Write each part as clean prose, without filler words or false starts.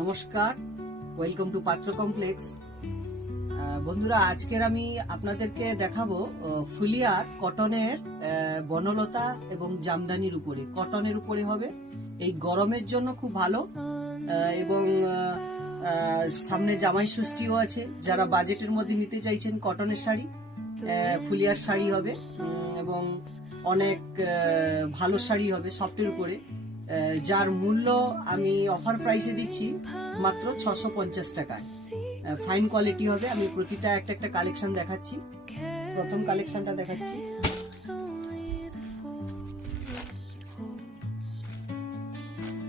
নমস্কার, welcome to পাত্র complex. বন্ধুরা, আজকের আমি আপনাদেরকে দেখাবো ফুলিয়ার কটনের বনলতা এবং জামদানির উপরে। কটনের উপরে হবে, এই গরমের জন্য খুব ভালো। এবং সামনে জামাই ষষ্ঠীও আছে, যারা বাজেটের মধ্যে নিতে চাইছেন কটনের শাড়ি, ফুলিয়ার শাড়ি হবে এবং অনেক ভালো শাড়ি হবে সফটের উপরে, যার মূল্য আমি অফার প্রাইসে দিচ্ছি মাত্র 650 টাকায়। ফাইন কোয়ালিটি হবে। আমি প্রতিটা একটা কালেকশন দেখাচ্ছি। প্রথম কালেকশনটা দেখাচ্ছি।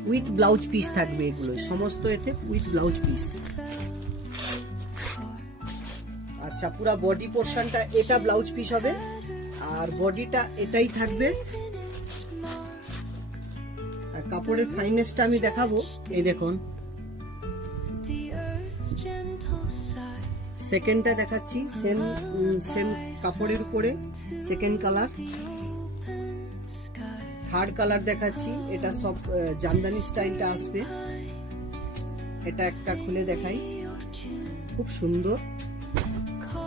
উইথ ব্লাউজ পিস থাকবে, এগুলো সমস্ত এতে উইথ ব্লাউজ পিস। আচ্ছা, পুরো বডি পোর্শনটা এটা ব্লাউজ পিস হবে, আর বডিটা এটাই থাকবে। কাপড়ের ফাইনেসটা আমি দেখাবো। এই দেখুন, সেকেন্ডটা দেখাচ্ছি। সেম কাপড়ের উপরে সেকেন্ড কালার। থার্ড কালার দেখাচ্ছি। এটা সব জামদানি স্টাইলটা আসবে। এটা একটা খুলে দেখাই, খুব সুন্দর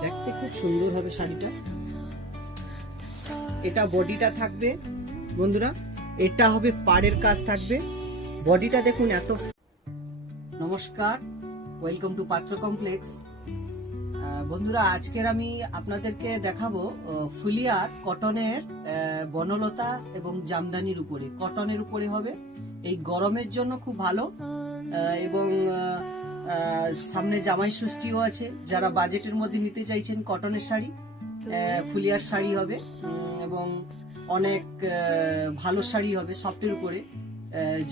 দেখতে, খুব সুন্দর হবে শাড়িটা। এটা বডিটা থাকবে বন্ধুরা, এটা হবে পাড়ের কাজ থাকবে। বডিটা দেখুন এত। নমস্কার, ওয়েলকাম টু পাত্র কমপ্লেক্স। বন্ধুরা, আজকের আমি আপনাদেরকে দেখাবো ফুলিয়ার কটনের বনলতা এবং জামদানির উপরে। কটনের উপরে হবে, এই গরমের জন্য খুব ভালো। এবং সামনে জামাই ষষ্ঠীও আছে, যারা বাজেটের মধ্যে নিতে চাইছেন কটনের শাড়ি, ফুলিয়ার শাড়ি হবে এবং অনেক ভালো শাড়ি হবে সফটের উপরে,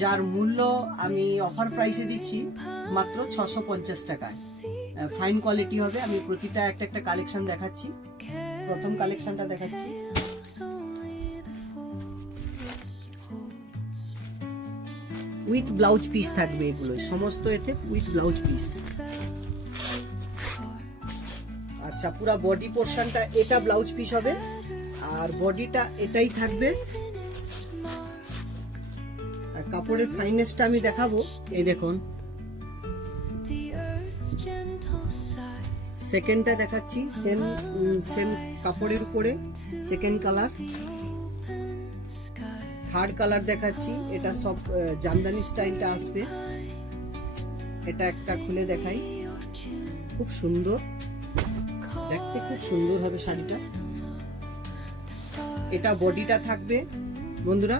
যার মূল্য আমি অফার প্রাইসে দিচ্ছি মাত্র 650 টাকায়। ফাইন কোয়ালিটি হবে। আমি প্রতিটা একটা কালেকশন দেখাচ্ছি। প্রথম কালেকশনটা দেখাচ্ছি। উইথ ব্লাউজ পিস থাকবে, এগুলো সমস্ত এতে উইথ ব্লাউজ পিস। আচ্ছা, পুরো বডি পোর্শনটা এটা ব্লাউজ পিস হবে, আর বডিটা এটাই থাকবে। কাপড়ের ফাইনেসটা আমি দেখাবো। এই দেখুন, সেকেন্ডটা দেখাচ্ছি। সেম কাপড়ের উপরে সেকেন্ড কালার। থার্ড কালার দেখাচ্ছি। এটা সব জামদানি স্টাইলটা আসবে। এটা একটা খুলে দেখাই, খুব সুন্দর দেখতে, খুব সুন্দর হবে শাড়িটা। এটা বডিটা থাকবে বন্ধুরা,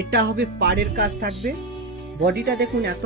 এটা হবে পাড়ের কাজ থাকবে। বডিটা দেখুন এত